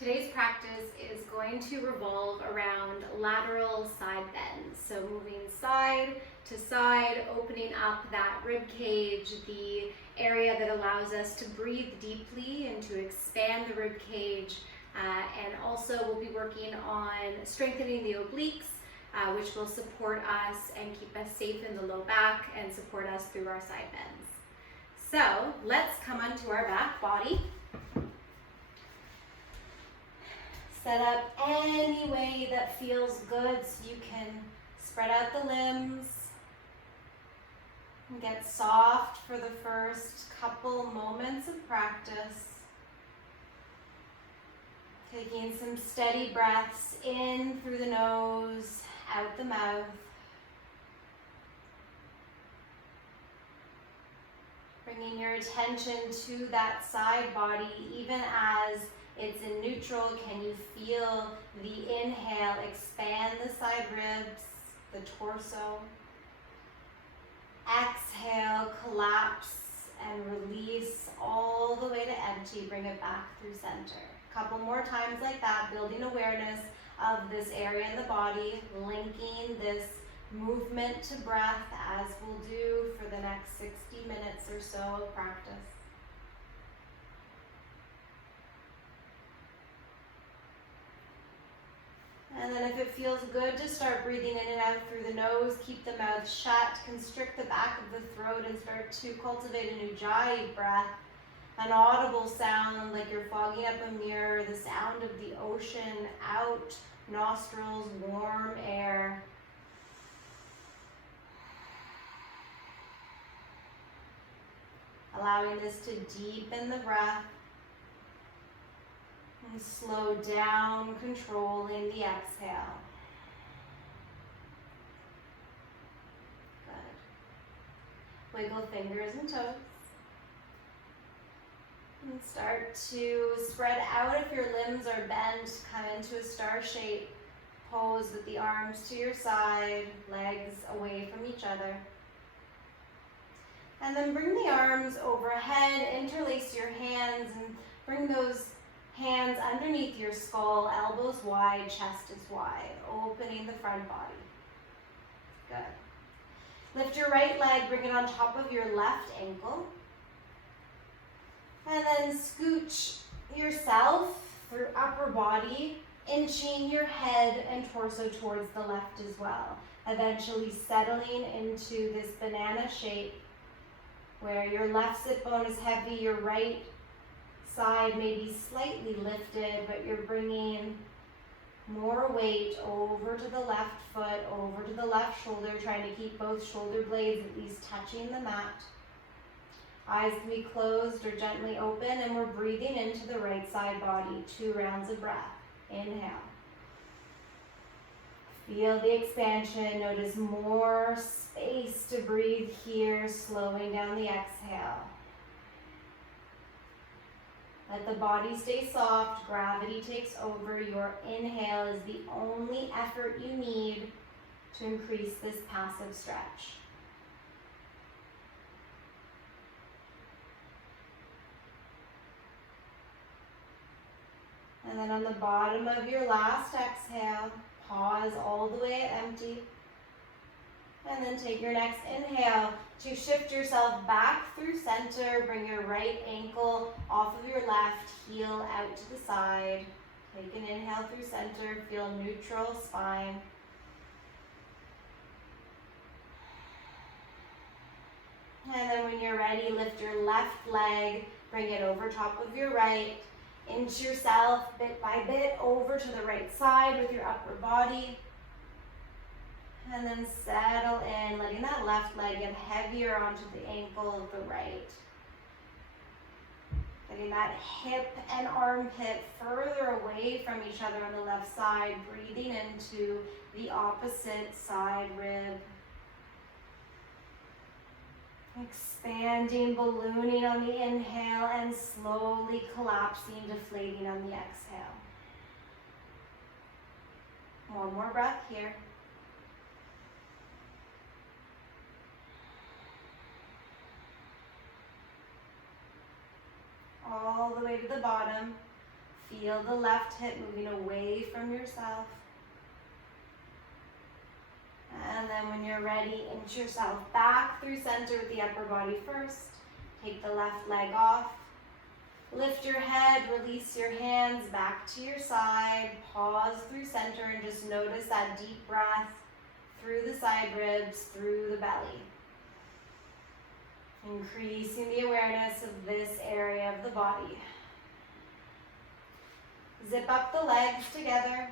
Today's practice is going to revolve around lateral side bends. So moving side to side, opening up that rib cage, the area that allows us to breathe deeply and to expand the rib cage. And also we'll be working on strengthening the obliques, which will support us and keep us safe in the low back and support us through our side bends. So let's come onto our back body. Set up any way that feels good so you can spread out the limbs and get soft for the first couple moments of practice. Taking some steady breaths in through the nose, out the mouth. Bringing your attention to that side body, even as it's in neutral. Can you feel the inhale expand the side ribs, the torso? Exhale, collapse and release all the way to empty. Bring it back through center. A couple more times like that, building awareness of this area in the body, linking this movement to breath as we'll do for the next 60 minutes or so of practice. And then if it feels good to start breathing in and out through the nose, keep the mouth shut, constrict the back of the throat and start to cultivate a new Ujjayi breath. An audible sound like you're fogging up a mirror, the sound of the ocean out, nostrils, warm air. Allowing this to deepen the breath. And slow down, controlling the exhale. Good. Wiggle fingers and toes. And start to spread out if your limbs are bent. Come into a star shape. Pose with the arms to your side, legs away from each other. And then bring the arms overhead, interlace your hands, and bring those hands underneath your skull, elbows wide, chest is wide, opening the front body. Good. Lift your right leg, bring it on top of your left ankle. And then scooch yourself through upper body, inching your head and torso towards the left as well. Eventually settling into this banana shape where your left sit bone is heavy, your right side may be slightly lifted, but you're bringing more weight over to the left foot, over to the left shoulder, trying to keep both shoulder blades at least touching the mat. Eyes can be closed or gently open, and we're breathing into the right side body. 2 rounds of breath. Inhale. Feel the expansion. Notice more space to breathe here, slowing down the exhale. Let the body stay soft, gravity takes over. Your inhale is the only effort you need to increase this passive stretch. And then on the bottom of your last exhale, pause all the way at empty. And then take your next inhale to shift yourself back through center. Bring your right ankle off of your left, heel out to the side. Take an inhale through center, feel neutral spine. And then when you're ready, lift your left leg, bring it over top of your right. Inch yourself bit by bit over to the right side with your upper body. And then settle in, letting that left leg get heavier onto the ankle of the right. Getting that hip and armpit further away from each other on the left side, breathing into the opposite side rib. Expanding, ballooning on the inhale and slowly collapsing, deflating on the exhale. One more breath here. All the way to the bottom. Feel the left hip moving away from yourself. And then when you're ready, inch yourself back through center with the upper body first. Take the left leg off. Lift your head, release your hands back to your side. Pause through center and just notice that deep breath through the side ribs, through the belly. Increasing the awareness of this area of the body. Zip up the legs together.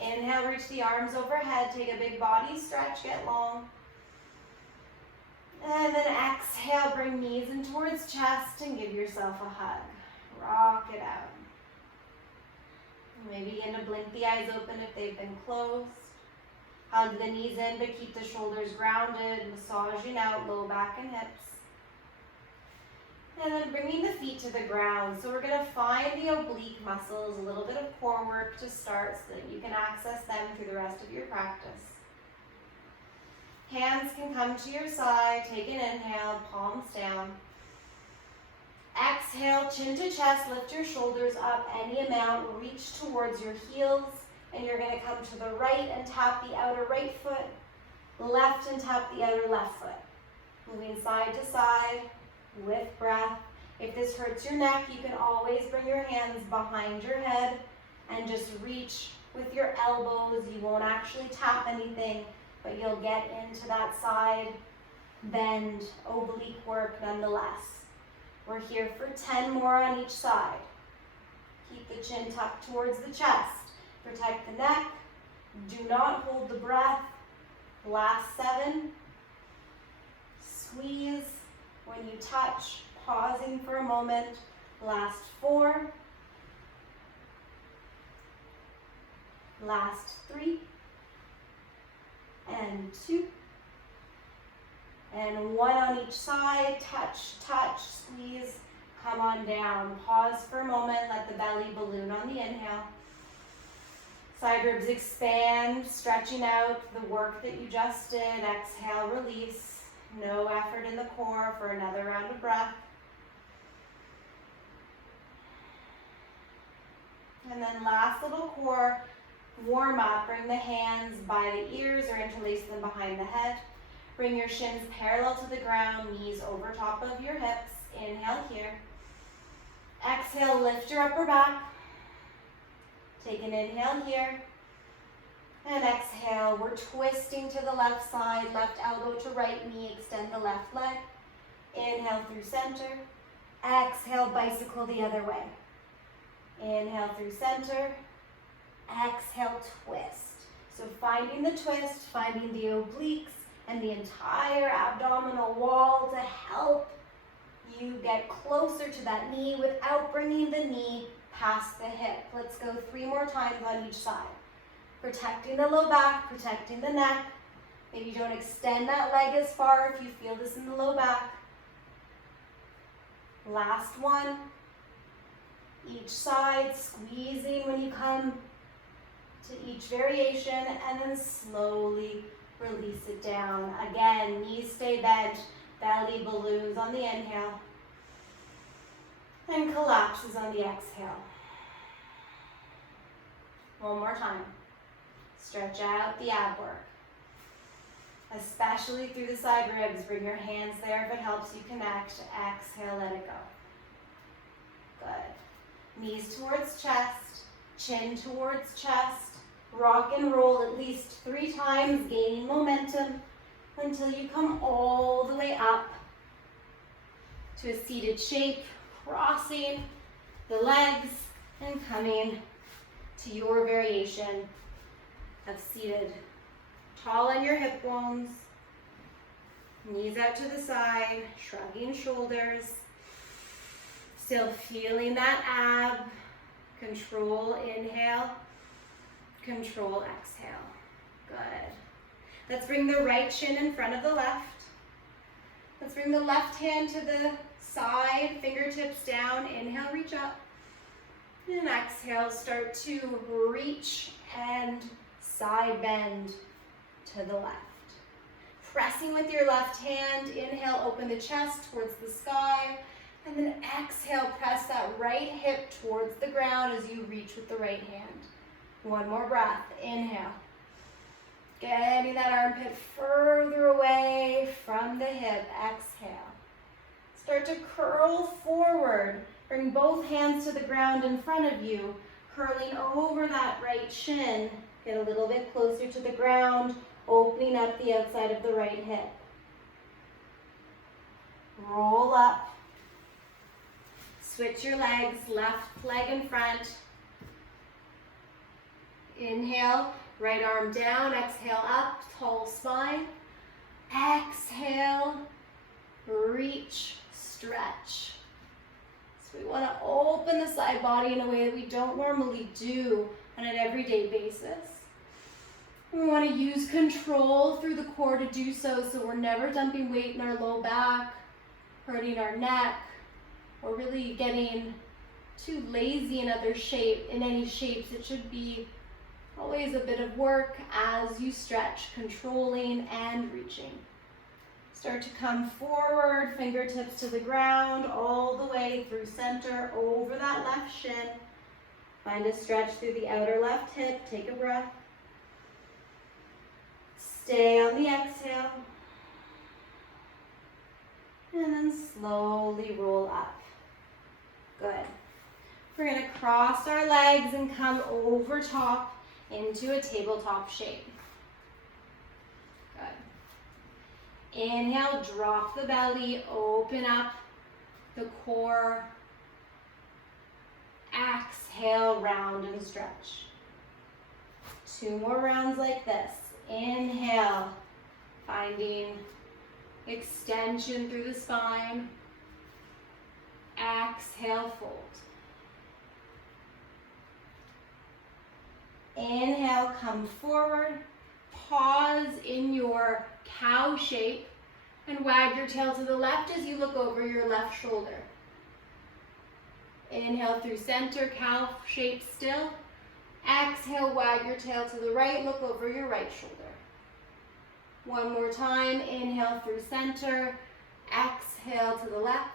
Inhale, reach the arms overhead. Take a big body stretch, get long. And then exhale, bring knees in towards chest and give yourself a hug. Rock it out. Maybe begin to blink the eyes open if they've been closed. Hug the knees in, but keep the shoulders grounded. Massaging out low back and hips. And then bringing the feet to the ground. So we're going to find the oblique muscles, a little bit of core work to start so that you can access them through the rest of your practice. Hands can come to your side. Take an inhale, palms down. Exhale, chin to chest, lift your shoulders up any amount. Reach towards your heels. And you're going to come to the right and tap the outer right foot. Left and tap the outer left foot. Moving side to side with breath. If this hurts your neck, you can always bring your hands behind your head and just reach with your elbows. You won't actually tap anything, but you'll get into that side bend, oblique work nonetheless. We're here for 10 more on each side. Keep the chin tucked towards the chest. Protect the neck. Do not hold the breath. Last 7. Squeeze when you touch, pausing for a moment. Last 4. Last 3. And 2. And 1 on each side. Touch, touch, squeeze. Come on down. Pause for a moment. Let the belly balloon on the inhale. Side ribs expand, stretching out the work that you just did. Exhale, release. No effort in the core for another round of breath. And then last little core warm up. Bring the hands by the ears or interlace them behind the head. Bring your shins parallel to the ground, knees over top of your hips. Inhale here. Exhale, lift your upper back. Take an inhale here. And exhale, we're twisting to the left side, left elbow to right knee, extend the left leg. Inhale through center. Exhale, bicycle the other way. Inhale through center. Exhale, twist. So finding the twist, finding the obliques and the entire abdominal wall to help you get closer to that knee without bringing the knee past the hip. Let's go 3 more times on each side. Protecting the low back, protecting the neck. Maybe don't extend that leg as far if you feel this in the low back. Last 1. Each side, squeezing when you come to each variation, and then slowly release it down. Again, knees stay bent, belly balloons on the inhale, and collapses on the exhale. One more time. Stretch out the ab work, especially through the side ribs. Bring your hands there if it helps you connect. Exhale, let it go. Good. Knees towards chest, chin towards chest. Rock and roll at least 3 times, gaining momentum until you come all the way up to a seated shape, crossing the legs and coming to your variation of seated. Tall on your hip bones, knees out to the side, shrugging shoulders, still feeling that ab. Control, inhale, control, exhale. Good. Let's bring the right shin in front of the left. Let's bring the left hand to the side, fingertips down. Inhale, reach up. And exhale, start to reach and side bend to the left. Pressing with your left hand. Inhale, open the chest towards the sky. And then exhale, press that right hip towards the ground as you reach with the right hand. One more breath, inhale. Getting that armpit further away from the hip, exhale. Start to curl forward. Bring both hands to the ground in front of you, curling over that right shin. Get a little bit closer to the ground, opening up the outside of the right hip. Roll up. Switch your legs, left leg in front. Inhale, right arm down, exhale up, tall spine. Exhale, reach, stretch. So we want to open the side body in a way that we don't normally do on an everyday basis. We want to use control through the core to do so we're never dumping weight in our low back, hurting our neck, or really getting too lazy in any shapes. It should be always a bit of work as you stretch, controlling and reaching. Start to come forward, fingertips to the ground, all the way through center, over that left shin. Find a stretch through the outer left hip. Take a breath. Stay on the exhale. And then slowly roll up. Good. We're going to cross our legs and come over top into a tabletop shape. Good. Inhale, drop the belly, open up the core. Exhale, round and stretch. 2 more rounds like this. Inhale, finding extension through the spine. Exhale, fold. Inhale, come forward. Pause in your cow shape and wag your tail to the left as you look over your left shoulder. Inhale through center, cow shape still. Exhale, wag your tail to the right, look over your right shoulder. One more time, inhale through center, exhale to the left.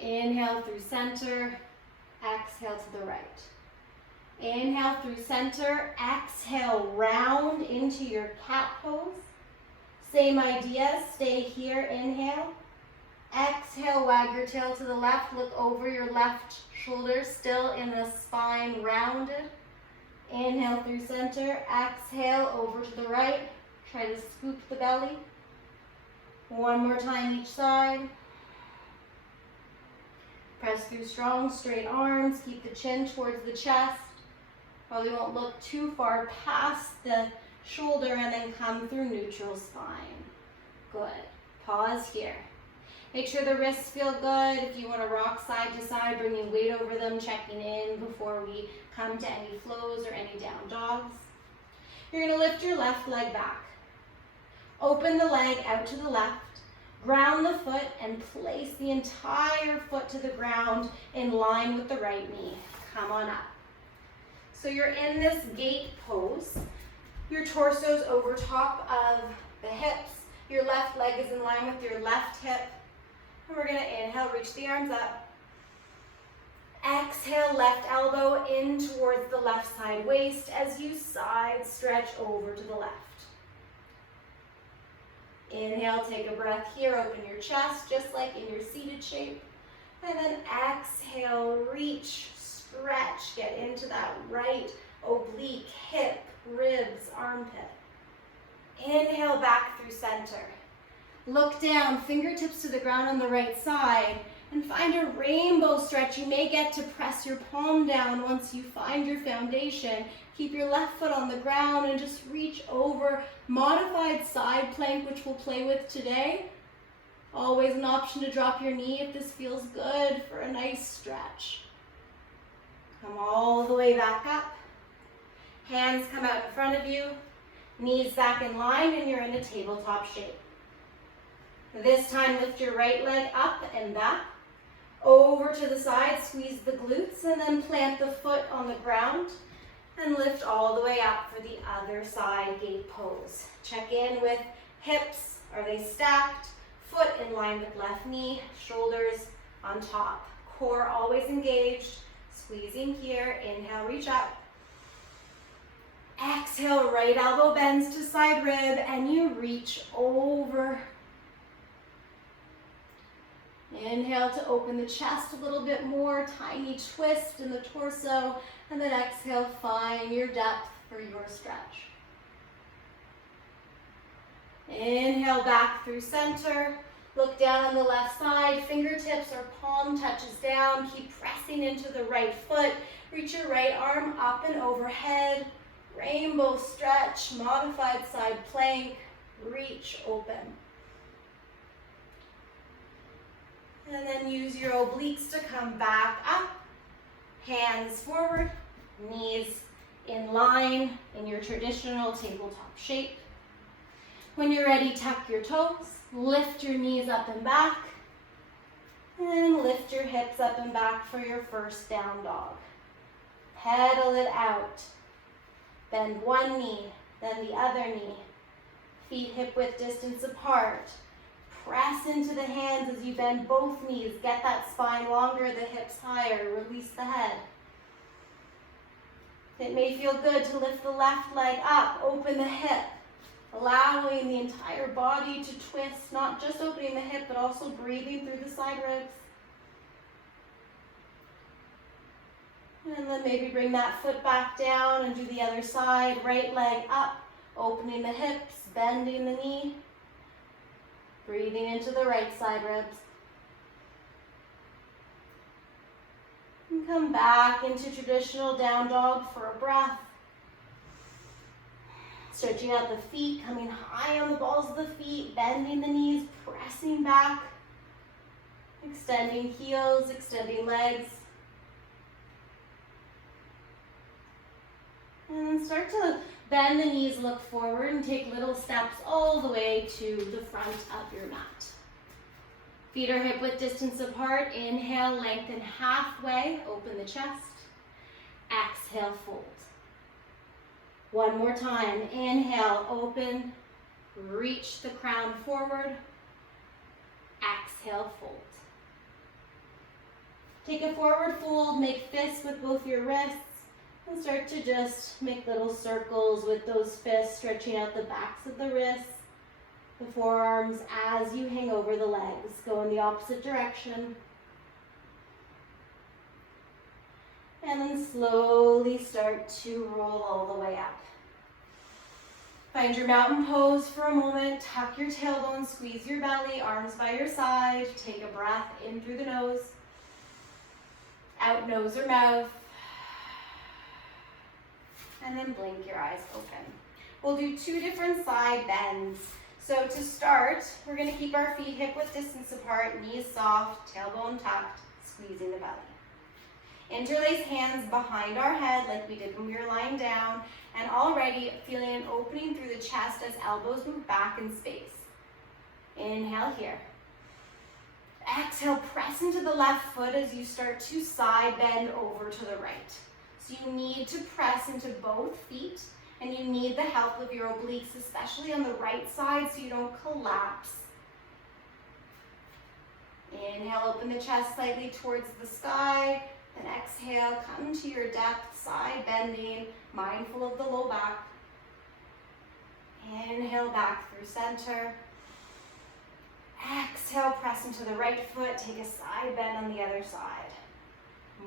Inhale through center, exhale to the right. Inhale through center, exhale, round into your cat pose. Same idea, stay here, inhale. Exhale, wag your tail to the left, look over your left shoulder, still in the spine, rounded. Inhale through center, exhale, over to the right. Try to scoop the belly. One more time each side. Press through strong, straight arms. Keep the chin towards the chest. Probably won't look too far past the shoulder and then come through neutral spine. Good. Pause here. Make sure the wrists feel good. If you want to rock side to side, bringing weight over them, checking in before we come to any flows or any down dogs. You're going to lift your left leg back. Open the leg out to the left. Ground the foot and place the entire foot to the ground in line with the right knee. Come on up. So you're in this gate pose. Your torso's over top of the hips. Your left leg is in line with your left hip. And we're going to inhale, reach the arms up. Exhale, left elbow in towards the left side waist as you side stretch over to the left. Inhale, take a breath here, open your chest just like in your seated shape. And then exhale, reach, stretch, get into that right oblique, hip, ribs, armpit. Inhale, back through center. Look down, fingertips to the ground on the right side, and find a rainbow stretch. You may get to press your palm down once you find your foundation. Keep your left foot on the ground and just reach over. Modified side plank, which we'll play with today. Always an option to drop your knee if this feels good for a nice stretch. Come all the way back up. Hands come out in front of you. Knees back in line, and you're in a tabletop shape. This time, lift your right leg up and back. Over to the side, squeeze the glutes, and then plant the foot on the ground. And lift all the way up for the other side gate pose. Check in with hips. Are they stacked? Foot in line with left knee. Shoulders on top. Core always engaged, squeezing here. Inhale, reach up. Exhale, right elbow bends to side rib, and you reach over. Inhale to open the chest a little bit more, tiny twist in the torso, and then exhale, find your depth for your stretch. Inhale back through center. Look down on the left side, fingertips or palm touches down. Keep pressing into the right foot. Reach your right arm up and overhead. Rainbow stretch, modified side plank. Reach open. And then use your obliques to come back up. Hands forward, knees in line in your traditional tabletop shape. When you're ready, tuck your toes, lift your knees up and back, and lift your hips up and back for your first down dog. Pedal it out. Bend one knee, then the other knee. Feet hip width distance apart. Press into the hands as you bend both knees. Get that spine longer, the hips higher. Release the head. It may feel good to lift the left leg up, open the hip, allowing the entire body to twist, not just opening the hip, but also breathing through the side ribs. And then maybe bring that foot back down and do the other side. Right leg up, opening the hips, bending the knee, breathing into the right side ribs. And come back into traditional down dog for a breath. Stretching out the feet, coming high on the balls of the feet, bending the knees, pressing back, extending heels, extending legs. And then start to bend the knees, look forward, and take little steps all the way to the front of your mat. Feet are hip width distance apart. Inhale, lengthen halfway, open the chest. Exhale, fold. One more time. Inhale, open, reach the crown forward. Exhale, fold. Take a forward fold, make fists with both your wrists, and start to just make little circles with those fists, stretching out the backs of the wrists, the forearms as you hang over the legs. Go in the opposite direction. And then slowly start to roll all the way up. Find your mountain pose for a moment. Tuck your tailbone, squeeze your belly, arms by your side. Take a breath in through the nose. Out nose or mouth. And then blink your eyes open. We'll do 2 different side bends. So to start, we're going to keep our feet hip width distance apart, knees soft, tailbone tucked, squeezing the belly. Interlace hands behind our head like we did when we were lying down, and already feeling an opening through the chest as elbows move back in space. Inhale here. Exhale, press into the left foot as you start to side bend over to the right. So you need to press into both feet, and you need the help of your obliques, especially on the right side so you don't collapse. Inhale, open the chest slightly towards the sky. Then exhale, come to your depth, side bending, mindful of the low back. Inhale, back through center. Exhale, press into the right foot, take a side bend on the other side.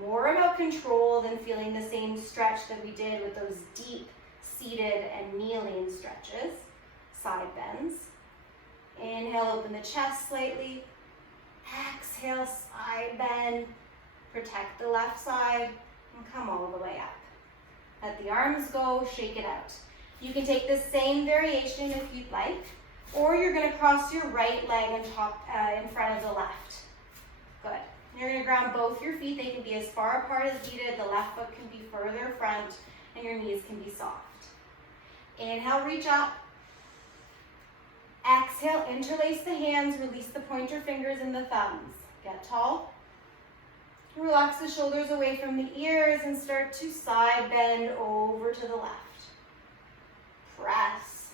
More about control than feeling the same stretch that we did with those deep seated and kneeling stretches. Side bends. Inhale, open the chest slightly. Exhale, side bend. Protect the left side and come all the way up. Let the arms go, shake it out. You can take the same variation if you'd like, or you're going to cross your right leg and in front of the left. Good. You're going to ground both your feet. They can be as far apart as needed. The left foot can be further front, and your knees can be soft. Inhale, reach up. Exhale, interlace the hands, release the pointer fingers and the thumbs. Get tall. Relax the shoulders away from the ears and start to side bend over to the left. Press.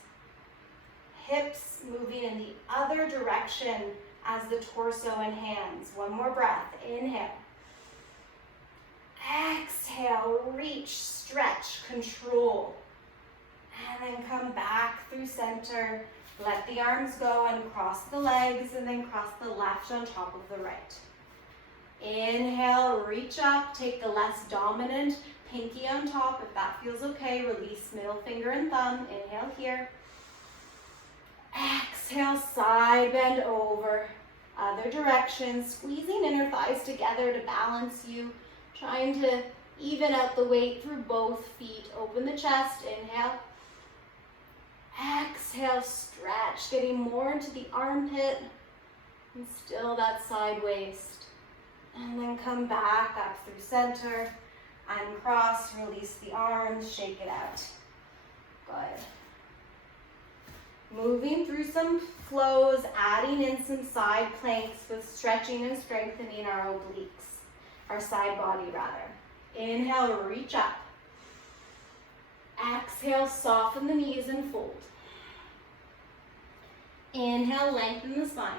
Hips moving in the other direction. as the torso and hands. One more breath. Inhale. Exhale, reach, stretch, control. And then come back through center. Let the arms go and cross the legs, and then cross the left on top of the right. Inhale, reach up, take the less dominant pinky on top. If that feels okay, release middle finger and thumb. Inhale here. Exhale, side bend over. Other direction, squeezing inner thighs together to balance you. Trying to even out the weight through both feet. Open the chest, inhale. Exhale, stretch, getting more into the armpit. And still that side waist. And then come back up through center. Uncross, release the arms, shake it out. Good. Moving through some flows, adding in some side planks with stretching and strengthening our obliques, our side body rather. Inhale, reach up. Exhale, soften the knees and fold. Inhale, lengthen the spine.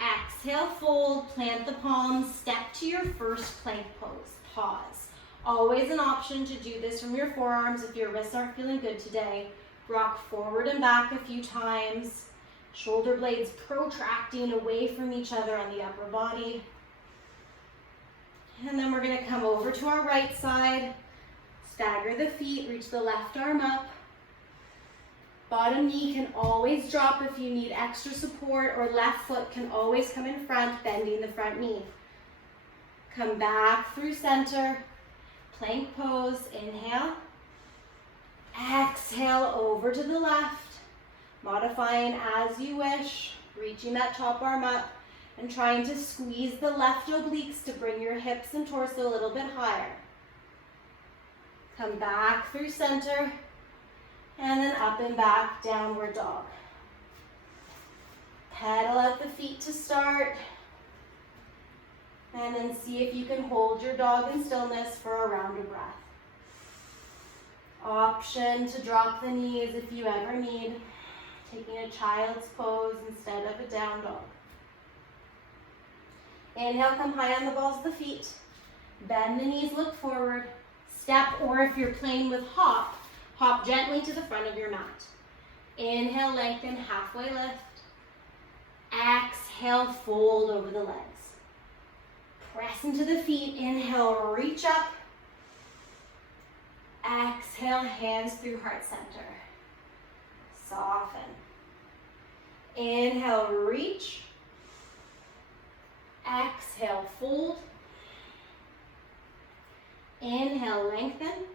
Exhale, fold, plant the palms, step to your first plank pose. Pause. Always an option to do this from your forearms if your wrists aren't feeling good today. Rock forward and back a few times. Shoulder blades protracting away from each other on the upper body. And then we're going to come over to our right side. Stagger the feet, reach the left arm up. Bottom knee can always drop if you need extra support, or left foot can always come in front, bending the front knee. Come back through center. Plank pose, inhale. Exhale, over to the left. Modifying as you wish, reaching that top arm up and trying to squeeze the left obliques to bring your hips and torso a little bit higher. Come back through center. And then up and back, downward dog. Pedal out the feet to start. And then see if you can hold your dog in stillness for a round of breath. Option to drop the knees if you ever need. Taking a child's pose instead of a down dog. Inhale, come high on the balls of the feet. Bend the knees, look forward. Step, or if you're playing with hop, hop gently to the front of your mat. Inhale, lengthen, halfway lift. Exhale, fold over the legs. Press into the feet. Inhale, reach up. Exhale, hands through heart center. Soften. Inhale, reach. Exhale, fold. Inhale, lengthen.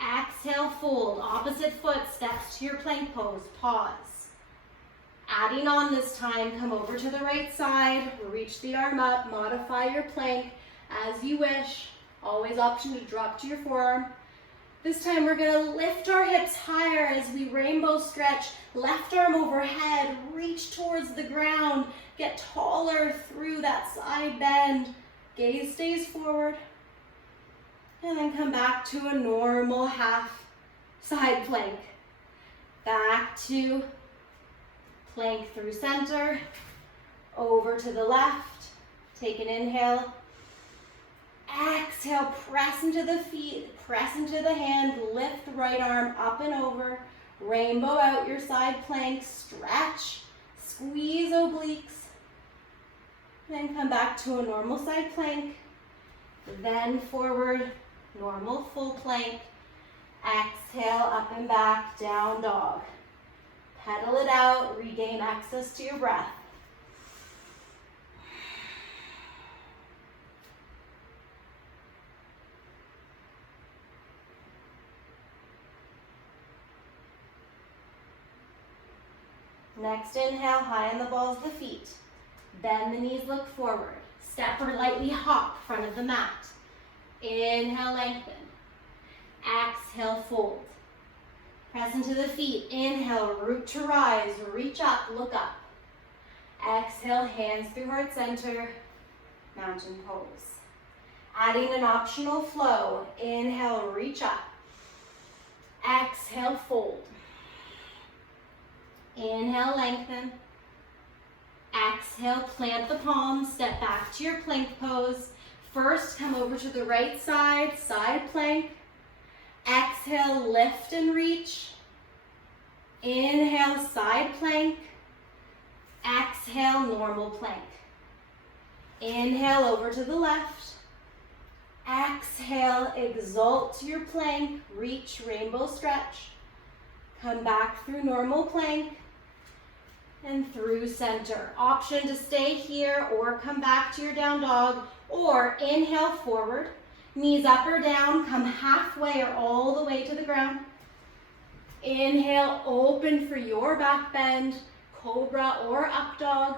Exhale, fold. Opposite foot steps to your plank pose. Pause. Adding on this time, come over to the right side. Reach the arm up. Modify your plank as you wish. Always option to drop to your forearm. This time we're going to lift our hips higher as we rainbow stretch. Left arm overhead. Reach towards the ground. Get taller through that side bend. Gaze stays forward. And then come back to a normal half side plank. Back to plank through center. Over to the left. Take an inhale. Exhale, press into the feet, press into the hand, lift the right arm up and over. Rainbow out your side plank, stretch, squeeze obliques. Then come back to a normal side plank. Then forward, normal full plank. Exhale, up and back, down dog. Pedal it out, regain access to your breath. Next inhale, high on the balls of the feet. Bend the knees, look forward. Step or lightly hop, front of the mat. Inhale, lengthen. Exhale, fold. Press into the feet. Inhale, root to rise. Reach up, look up. Exhale, hands through heart center. Mountain pose. Adding an optional flow. Inhale, reach up. Exhale, fold. Inhale, lengthen. Exhale, plant the palms, step back to your plank pose. First, come over to the right side, side plank. Exhale, lift and reach. Inhale, side plank. Exhale, normal plank. Inhale, over to the left. Exhale, exalt your plank, reach, rainbow stretch. Come back through normal plank and through center. Option to stay here or come back to your down dog, or inhale forward, knees up or down, come halfway or all the way to the ground. Inhale, open for your back bend, cobra or up dog.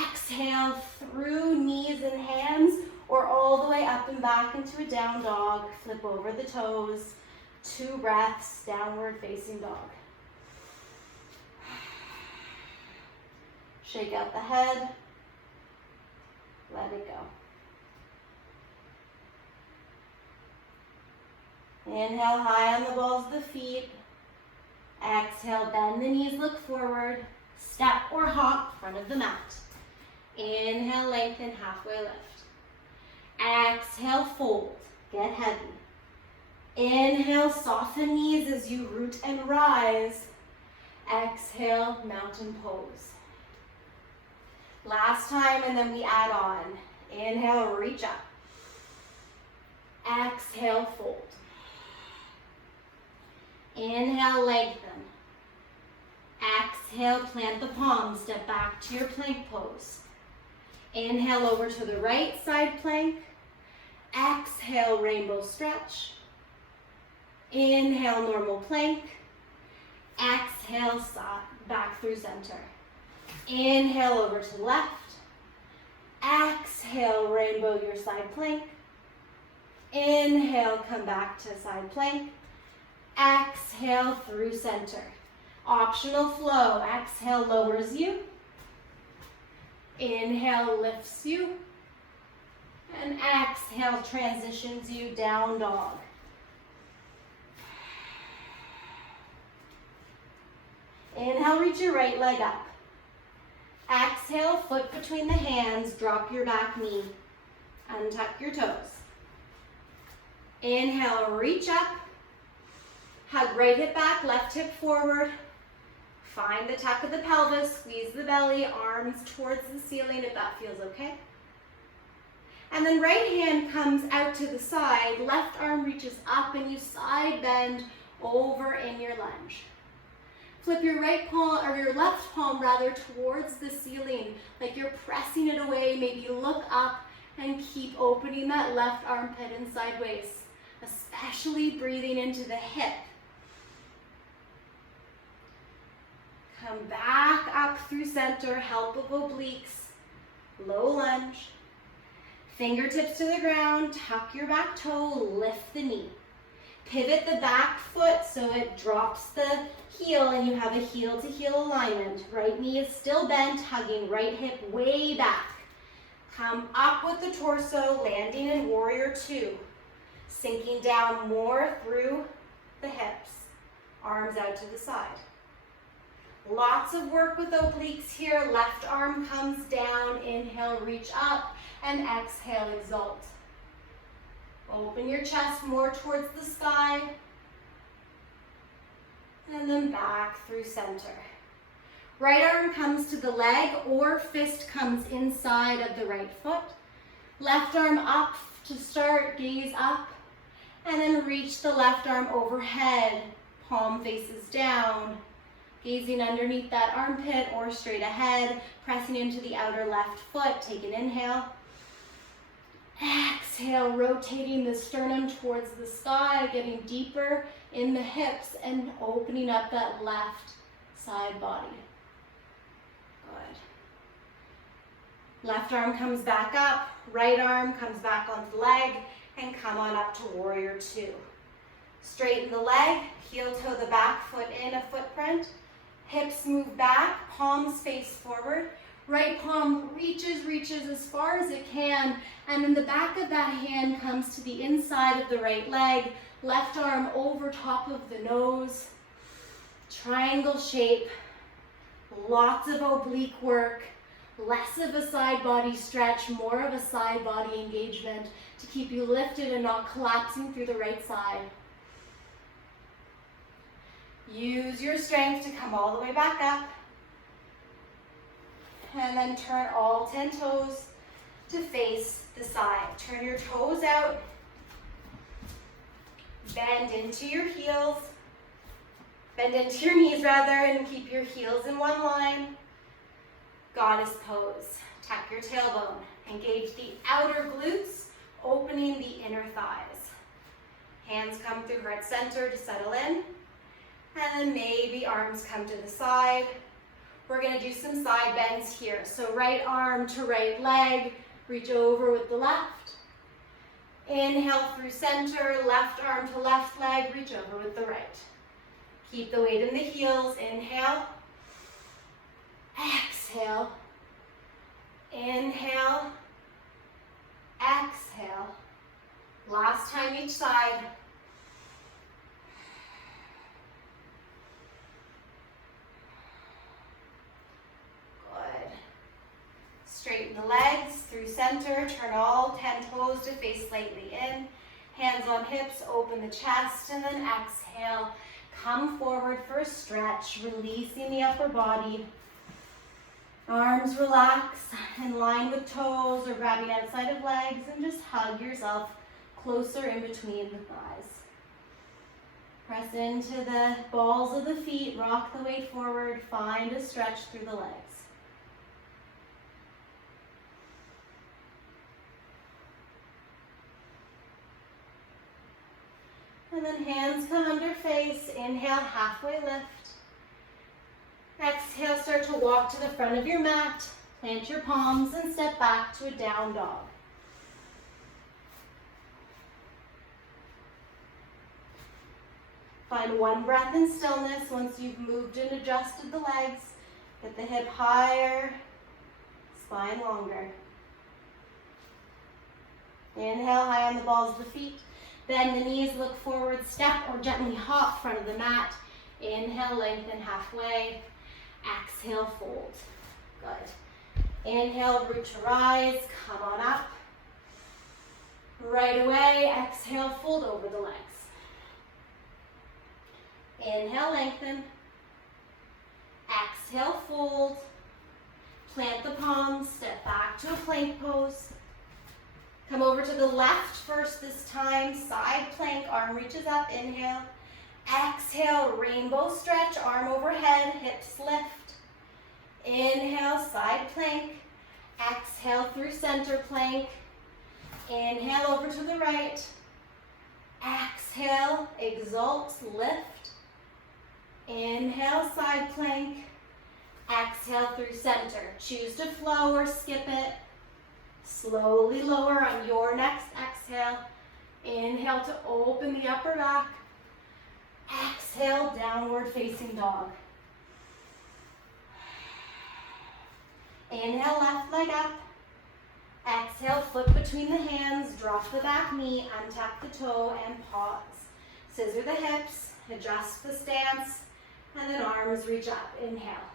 Exhale through knees and hands or all the way up and back into a down dog. Flip over the toes. 2 breaths, downward facing dog. Shake out the head. Let it go. Inhale high on the balls of the feet. Exhale, bend the knees, look forward. Step or hop, front of the mat. Inhale, lengthen, halfway lift. Exhale, fold, get heavy. Inhale, soften knees as you root and rise. Exhale, mountain pose. Last time, and then we add on. Inhale, reach up. Exhale, fold. Inhale, lengthen. Exhale, plant the palms, step back to your plank pose. Inhale over to the right side plank. Exhale, rainbow stretch. Inhale, normal plank. Exhale, back through center. Inhale over to the left. Exhale, rainbow your side plank. Inhale, come back to side plank. Exhale through center. Optional flow. Exhale lowers you. Inhale lifts you. And exhale transitions you down dog. Inhale, reach your right leg up. Exhale, foot between the hands, drop your back knee. Untuck your toes. Inhale, reach up. Hug right hip back, left hip forward. Find the tuck of the pelvis, squeeze the belly, arms towards the ceiling if that feels okay. And then right hand comes out to the side, left arm reaches up and you side bend over in your lunge. Flip your right palm, or your left palm rather, towards the ceiling, like you're pressing it away. Maybe look up and keep opening that left armpit in sideways, especially breathing into the hip. Come back up through center, help of obliques, low lunge. Fingertips to the ground, tuck your back toe, lift the knee. Pivot the back foot so it drops the heel and you have a heel to heel alignment. Right knee is still bent, hugging right hip way back. Come up with the torso, landing in warrior 2. Sinking down more through the hips. Arms out to the side. Lots of work with obliques here. Left arm comes down, inhale, reach up, and exhale, exalt. Open your chest more towards the sky. And then back through center. Right arm comes to the leg or fist comes inside of the right foot. Left arm up to start, gaze up. And then reach the left arm overhead, palm faces down. Gazing underneath that armpit or straight ahead, pressing into the outer left foot. Take an inhale. Exhale, rotating the sternum towards the sky, getting deeper in the hips and opening up that left side body. Good. Left arm comes back up, right arm comes back onto the leg, and come on up to warrior 2. Straighten the leg, heel toe the back foot in a footprint. Hips move back, palms face forward. Right palm reaches as far as it can, and then the back of that hand comes to the inside of the right leg. Left arm over top of the nose. Triangle shape, lots of oblique work, less of a side body stretch, more of a side body engagement to keep you lifted and not collapsing through the right side. Use your strength to come all the way back up. And then turn all 10 toes to face the side. Turn your toes out. Bend into your heels. Bend into your knees rather, and keep your heels in one line. Goddess pose. Tuck your tailbone. Engage the outer glutes, opening the inner thighs. Hands come through heart center to settle in. And then maybe arms come to the side. We're going to do some side bends here. So right arm to right leg, reach over with the left. Inhale through center, left arm to left leg, reach over with the right. Keep the weight in the heels. Inhale. Exhale. Inhale. Exhale. Last time each side. Good. Straighten the legs through center. Turn all 10 toes to face slightly in. Hands on hips, open the chest, and then exhale. Come forward for a stretch, releasing the upper body. Arms relax, in line with toes or grabbing outside of legs, and just hug yourself closer in between the thighs. Press into the balls of the feet, rock the weight forward, find a stretch through the legs. And then hands come under face. Inhale, halfway lift. Exhale, start to walk to the front of your mat. Plant your palms and step back to a down dog. Find one breath in stillness once you've moved and adjusted the legs. Get the hip higher, spine longer. Inhale, high on the balls of the feet. Bend the knees, look forward, step or gently hop front of the mat. Inhale, lengthen halfway. Exhale, fold. Good. Inhale, root to rise, come on up. Right away, exhale, fold over the legs. Inhale, lengthen. Exhale, fold. Plant the palms, step back to a plank pose. Come over to the left first this time, side plank, arm reaches up, inhale. Exhale, rainbow stretch, arm overhead, hips lift. Inhale, side plank. Exhale through center plank. Inhale over to the right. Exhale, exalt, lift. Inhale, side plank. Exhale through center. Choose to flow or skip it. Slowly lower on your next exhale. Inhale to open the upper back. Exhale, downward facing dog. Inhale, left leg up. Exhale, foot between the hands, drop the back knee, untuck the toe, and pause. Scissor the hips, adjust the stance, and then arms reach up. Inhale.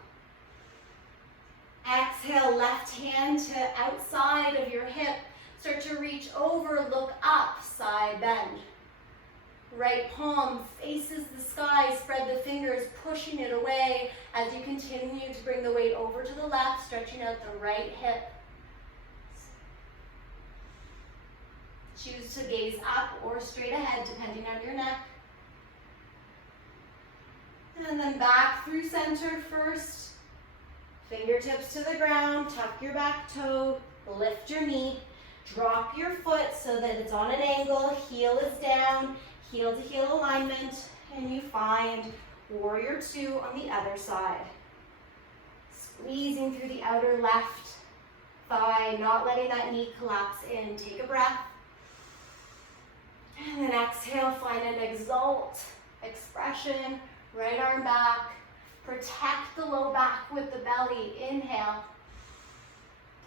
Exhale, left hand to outside of your hip. Start to reach over, look up, side bend. Right palm faces the sky, spread the fingers, pushing it away as you continue to bring the weight over to the left, stretching out the right hip. Choose to gaze up or straight ahead, depending on your neck. And then back through center first. Fingertips to the ground, tuck your back toe, lift your knee, drop your foot so that it's on an angle, heel is down, heel to heel alignment, and you find warrior two on the other side. Squeezing through the outer left thigh, not letting that knee collapse in. Take a breath. And then exhale, find an exalt expression, right arm back. Protect the low back with the belly. Inhale.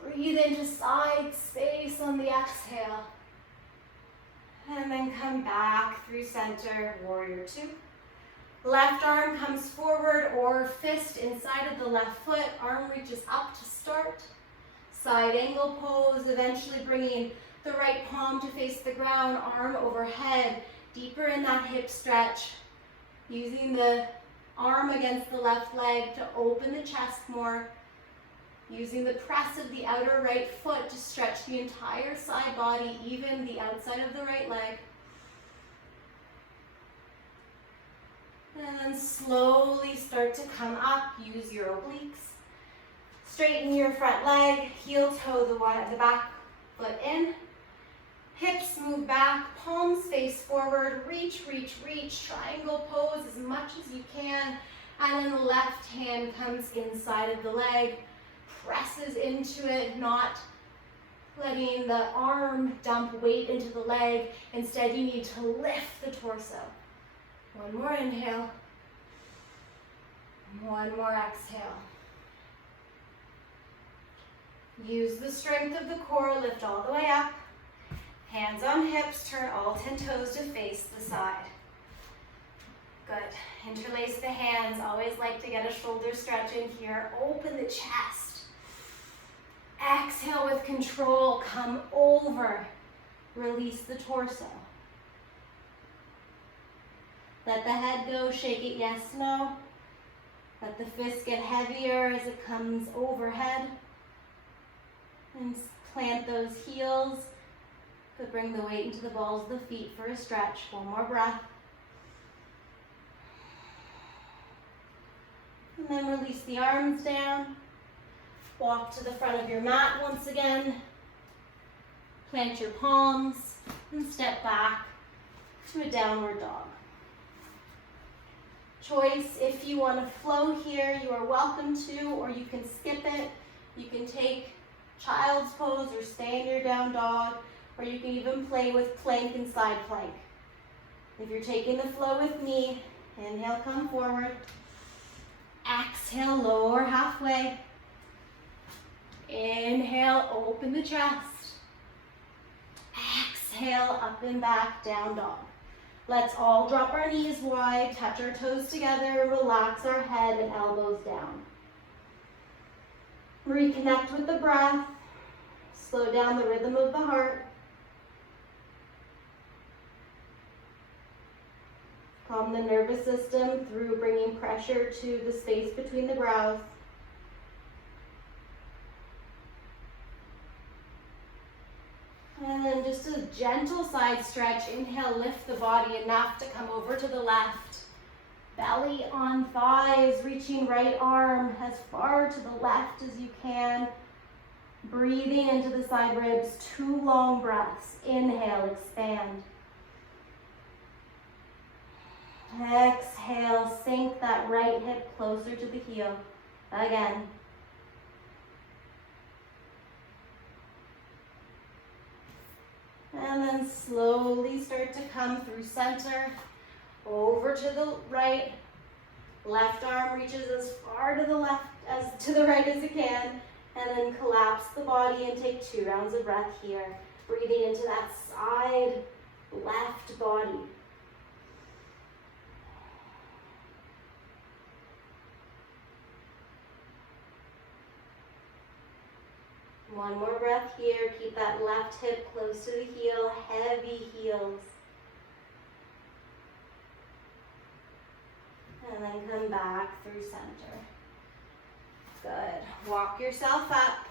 Breathe into side space on the exhale. And then come back through center, warrior two. Left arm comes forward or fist inside of the left foot. Arm reaches up to start. Side angle pose, eventually bringing the right palm to face the ground, arm overhead, deeper in that hip stretch. Using the arm against the left leg to open the chest more. Using the press of the outer right foot to stretch the entire side body, even the outside of the right leg. And then slowly start to come up, use your obliques. Straighten your front leg, heel toe the back foot in. Hips move back, palms face forward, reach, reach, reach. Triangle pose as much as you can. And then the left hand comes inside of the leg, presses into it, not letting the arm dump weight into the leg. Instead, you need to lift the torso. One more inhale. One more exhale. Use the strength of the core, lift all the way up. Hands on hips, turn all 10 toes to face the side. Good. Interlace the hands. Always like to get a shoulder stretch in here. Open the chest. Exhale with control. Come over. Release the torso. Let the head go. Shake it yes, no. Let the fist get heavier as it comes overhead. And plant those heels. Could bring the weight into the balls of the feet for a stretch. One more breath. And then release the arms down. Walk to the front of your mat once again. Plant your palms and step back to a downward dog. Choice, if you want to flow here, you are welcome to, or you can skip it. You can take child's pose or stay in your down dog, or you can even play with plank and side plank. If you're taking the flow with me, inhale, come forward. Exhale, lower halfway. Inhale, open the chest. Exhale, up and back, down dog. Let's all drop our knees wide, touch our toes together, relax our head and elbows down. Reconnect with the breath. Slow down the rhythm of the heart. Calm the nervous system through bringing pressure to the space between the brows. And then just a gentle side stretch. Inhale, lift the body enough to come over to the left. Belly on thighs, reaching right arm as far to the left as you can. Breathing into the side ribs, 2 long breaths. Inhale, expand. Exhale, sink that right hip closer to the heel. Again. And then slowly start to come through center, over to the right. Left arm reaches as far to the left as to the right as it can. And then collapse the body and take 2 rounds of breath here. Breathing into that side left body. One more breath here. Keep that left hip close to the heel, heavy heels. And then come back through center. Good. Walk yourself up.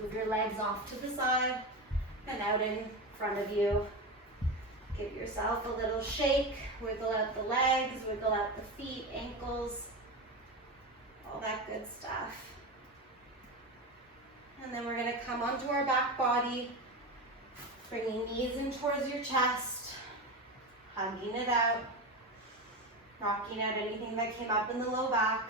Move your legs off to the side and out in front of you. Give yourself a little shake. Wiggle out the legs, wiggle out the feet, ankles, all that good stuff. And then we're going to come onto our back body, bringing knees in towards your chest, hugging it out, knocking out anything that came up in the low back.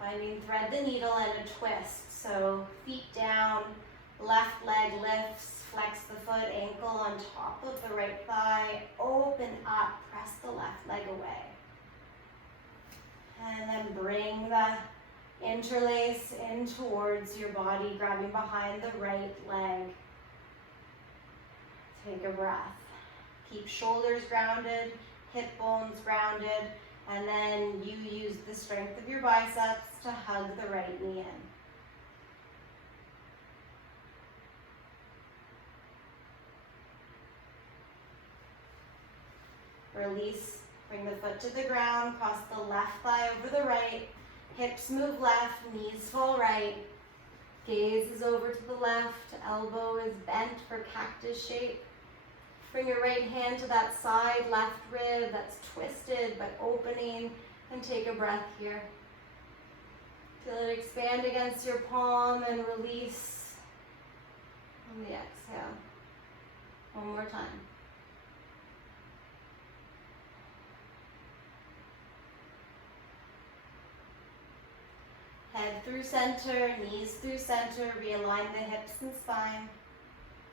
Finding thread the needle and a twist. So feet down, left leg lifts, flex the foot, ankle on top of the right thigh, open up, press the left leg away. And then bring the interlace in towards your body, grabbing behind the right leg. Take a breath. Keep shoulders grounded, hip bones grounded, and then you use the strength of your biceps to hug the right knee in. Release, bring the foot to the ground, cross the left thigh over the right, hips move left, knees fall right, gaze is over to the left, elbow is bent for cactus shape. Bring your right hand to that side left rib that's twisted but opening, and take a breath here. Feel it expand against your palm and release on the exhale. One more time. Head through center, knees through center, realign the hips and spine.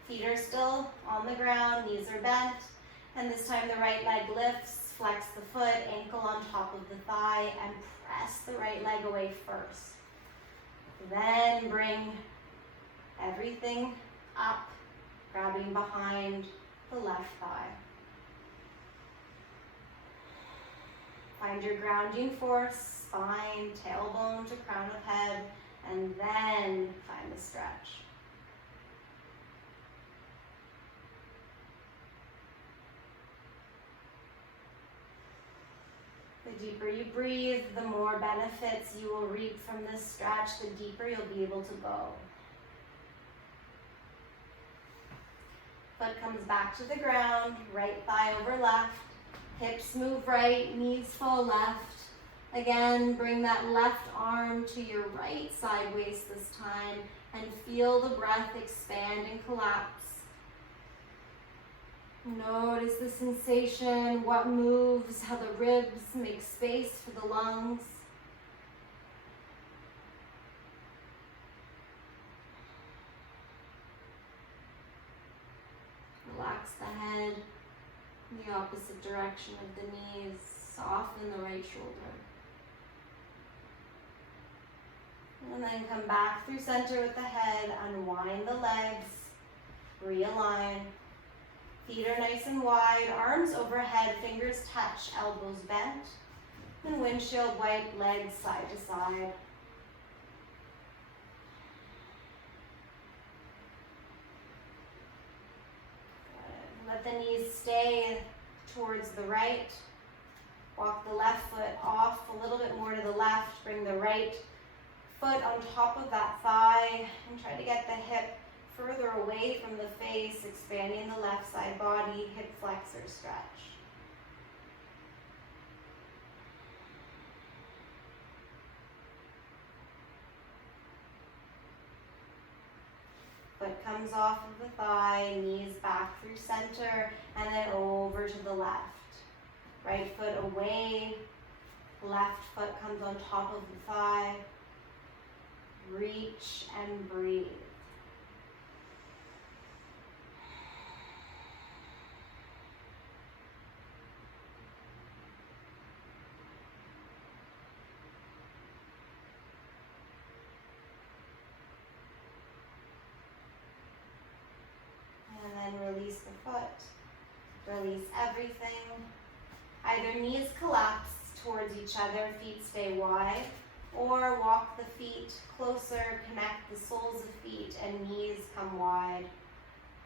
Feet are still on the ground, knees are bent, and this time the right leg lifts, flex the foot, ankle on top of the thigh, and press the right leg away first. Then bring everything up, grabbing behind the left thigh. Find your grounding force, spine, tailbone to crown of head, and then find the stretch. The deeper you breathe, the more benefits you will reap from this stretch, the deeper you'll be able to go. Foot comes back to the ground, right thigh over left, hips move right, knees fall left. Again, bring that left arm to your right side waist this time, and feel the breath expand and collapse. Notice the sensation, what moves, how the ribs make space for the lungs. Relax the head in the opposite direction of the knees. Soften the right shoulder. And then come back through center with the head, unwind the legs, realign. Feet are nice and wide, arms overhead, fingers touch, elbows bent, and windshield wipe, legs side to side. Good. Let the knees stay towards the right. Walk the left foot off a little bit more to the left. Bring the right foot on top of that thigh and try to get the hip further away from the face, expanding the left side body, hip flexor stretch. Foot comes off of the thigh, knees back through center, and then over to the left. Right foot away, left foot comes on top of the thigh. Reach and breathe. And then release the foot. Release everything. Either knees collapse towards each other, feet stay wide, or walk the feet closer, connect the soles of feet, and knees come wide.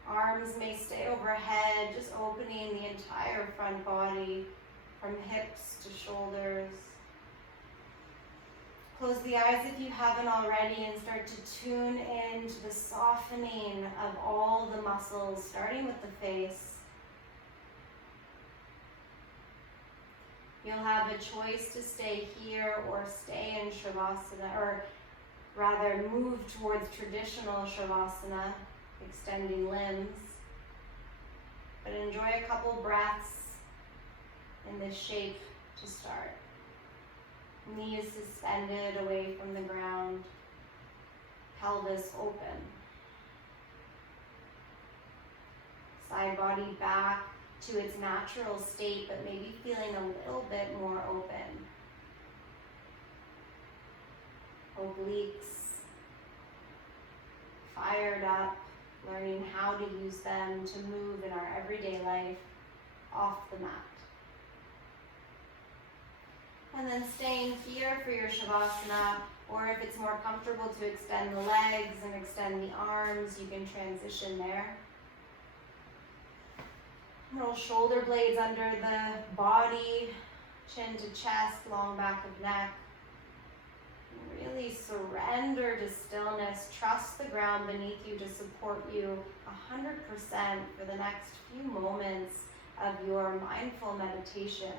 Arms may stay overhead, just opening the entire front body from hips to shoulders. Close the eyes if you haven't already and start to tune into the softening of all the muscles, starting with the face. You'll have a choice to stay here or stay in Shavasana, or rather move towards traditional Shavasana, extending limbs. But enjoy a couple breaths in this shape to start. Knees suspended away from the ground, pelvis open. Side body back to its natural state, but maybe feeling a little bit more open. Obliques fired up, learning how to use them to move in our everyday life off the mat. And then staying here for your Shavasana, or if it's more comfortable to extend the legs and extend the arms, you can transition there. Roll shoulder blades under the body, chin to chest, long back of neck. Really surrender to stillness. Trust the ground beneath you to support you 100% for the next few moments of your mindful meditation.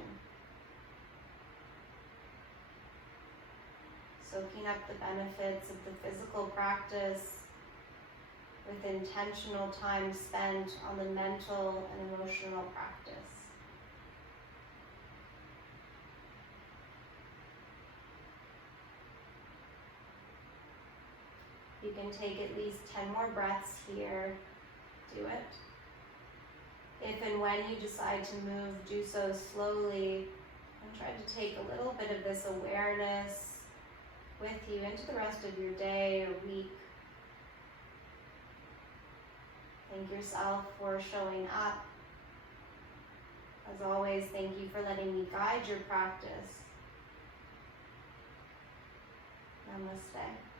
Soaking up the benefits of the physical practice with intentional time spent on the mental and emotional practice. You can take at least 10 more breaths here. Do it. If and when you decide to move, do so slowly and try to take a little bit of this awareness with you into the rest of your day or week. Thank yourself for showing up. As always, thank you for letting me guide your practice. Namaste.